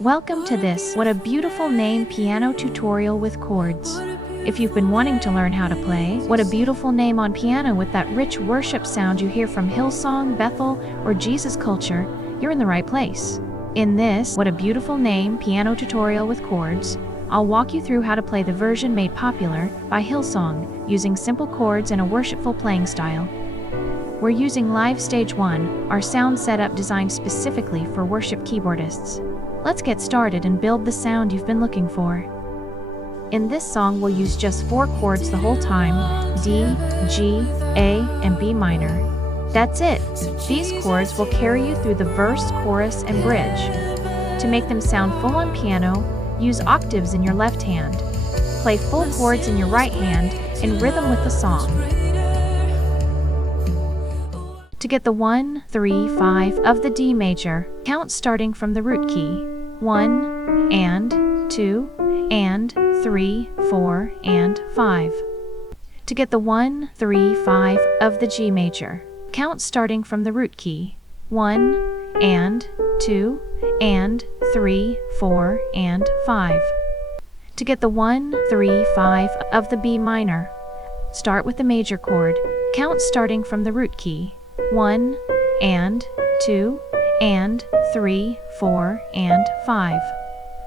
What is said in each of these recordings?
Welcome to this What a Beautiful Name piano tutorial with chords. If you've been wanting to learn how to play What a Beautiful Name on piano with that rich worship sound you hear from Hillsong, Bethel, or Jesus Culture, you're in the right place. In this What a Beautiful Name piano tutorial with chords, I'll walk you through how to play the version made popular by Hillsong, using simple chords and a worshipful playing style. We're using Live Stage 1, our sound setup designed specifically for worship keyboardists. Let's get started and build the sound you've been looking for. In this song, we'll use just 4 chords the whole time: D, G, A, and B minor. That's it. These chords will carry you through the verse, chorus, and bridge. To make them sound full on piano, use octaves in your left hand. Play full chords in your right hand in rhythm with the song. To get the 1, 3, 5 of the D major, count starting from the root key. 1, and, 2, and, 3, 4, and 5. To get the 1, 3, 5 of the G major, count starting from the root key. 1, and, 2, and, 3, 4, and 5. To get the 1, 3, 5 of the B minor, start with the major chord, count starting from the root key. 1, and, 2, and, 3, 4, and 5.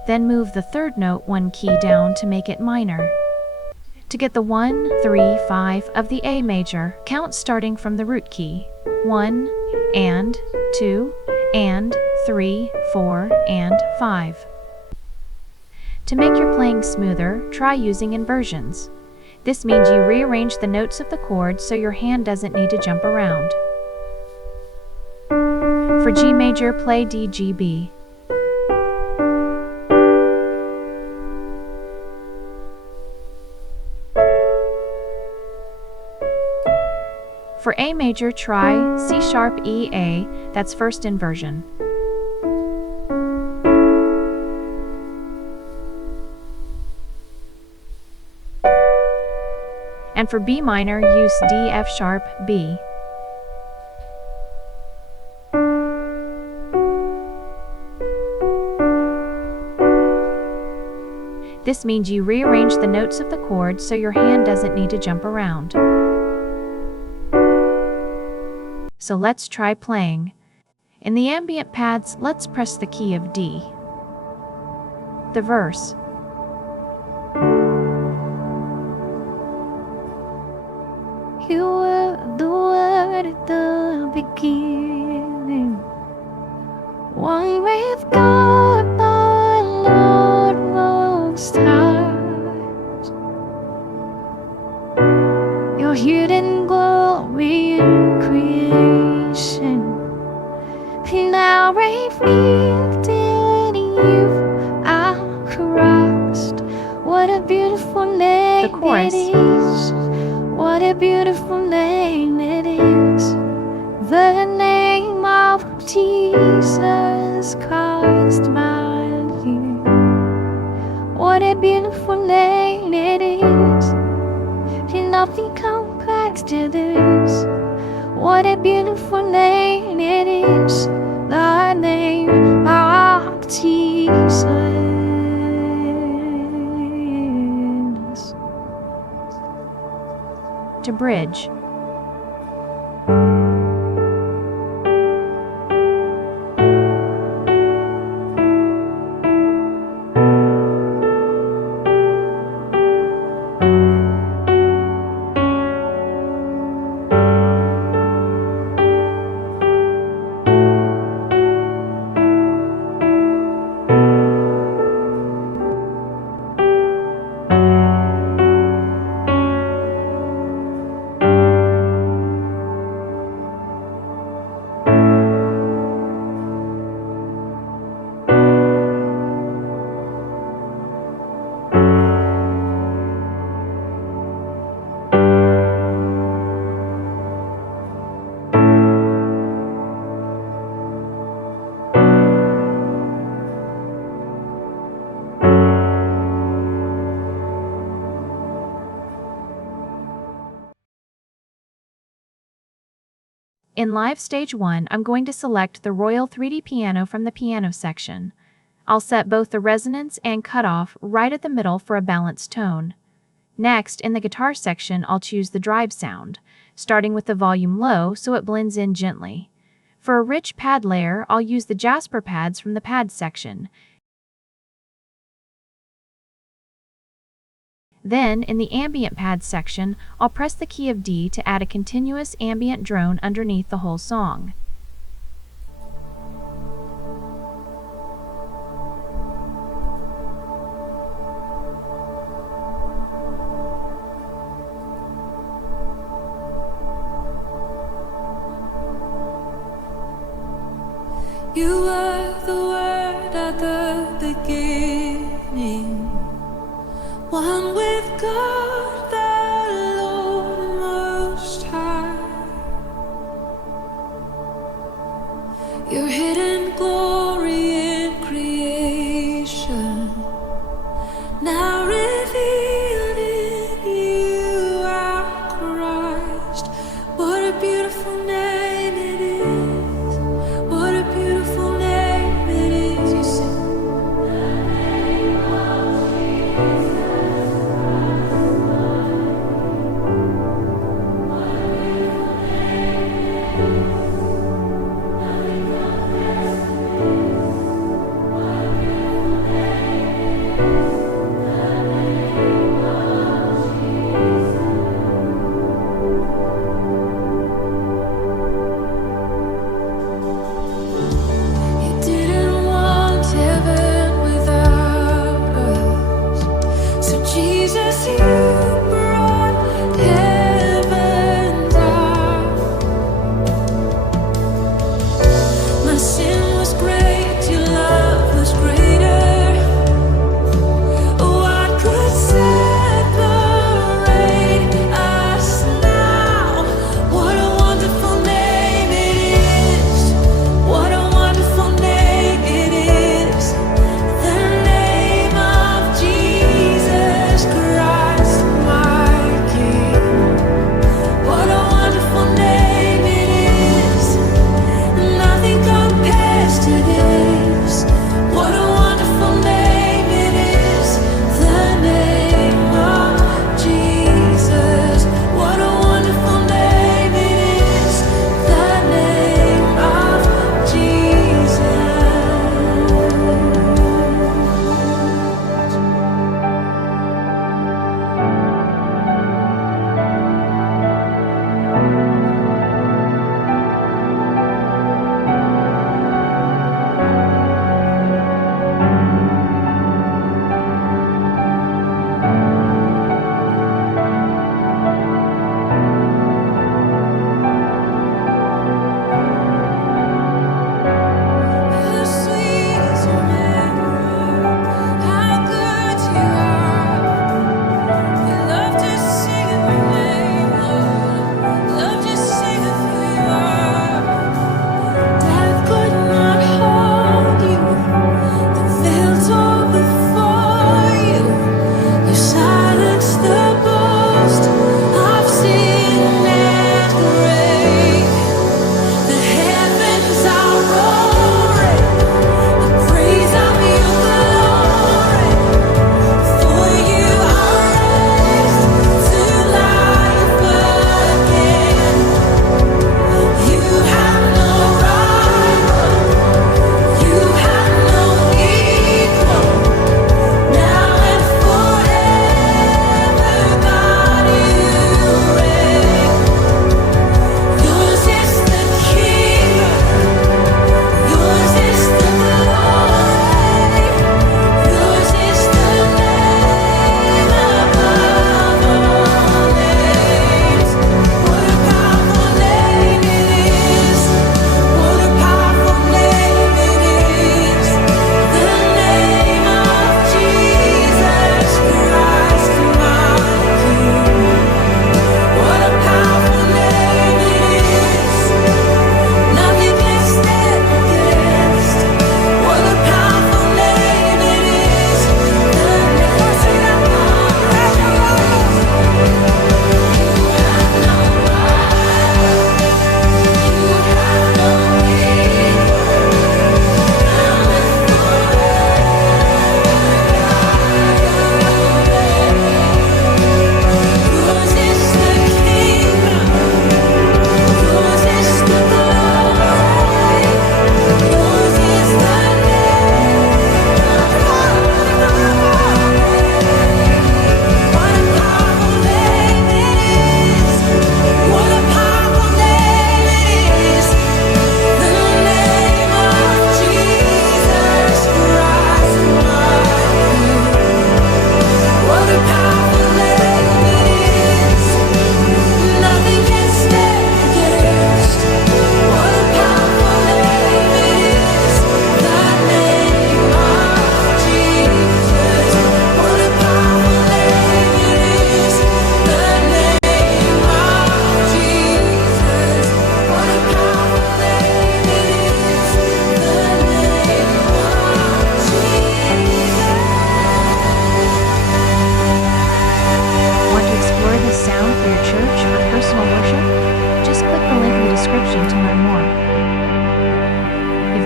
Then move the third note 1 key down to make it minor. To get the 1, 3, 5 of the A major, count starting from the root key. 1, and, 2, and, 3, 4, and 5. To make your playing smoother, try using inversions. This means you rearrange the notes of the chord so your hand doesn't need to jump around. For G major, play D, G, B. For A major, try C sharp, E, A, that's first inversion. And for B minor, use D, F sharp, B. This means you rearrange the notes of the chord so your hand doesn't need to jump around. So let's try playing. In the ambient pads, let's press the key of D. The verse. You were the word at the beginning, one with God, the Lord Most High. Your hidden glory in creation, now revealed in you, our Christ. What a beautiful name The chorus. it is. What a beautiful name it is. The name of Jesus Christ, my King. What a beautiful name it is. And nothing compares to this. What a beautiful name it is. The name of Jesus. To bridge. In Live Stage 1, I'm going to select the Royal 3D piano from the piano section. I'll set both the resonance and cutoff right at the middle for a balanced tone. Next, in the guitar section, I'll choose the drive sound, starting with the volume low so it blends in gently. For a rich pad layer, I'll use the Jasper pads from the pads section. Then, in the ambient pads section, I'll press the key of D to add a continuous ambient drone underneath the whole song. You were the Word at the beginning, one with God the Lord Most High. Your hidden glory in creation, now revealed in you, our Christ. What a beautiful name it is. What a beautiful name it is. You sing. The name of Jesus Christ.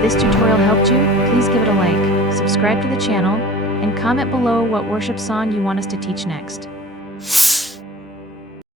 this tutorial helped you, please give it a like, subscribe to the channel, and comment below what worship song you want us to teach next.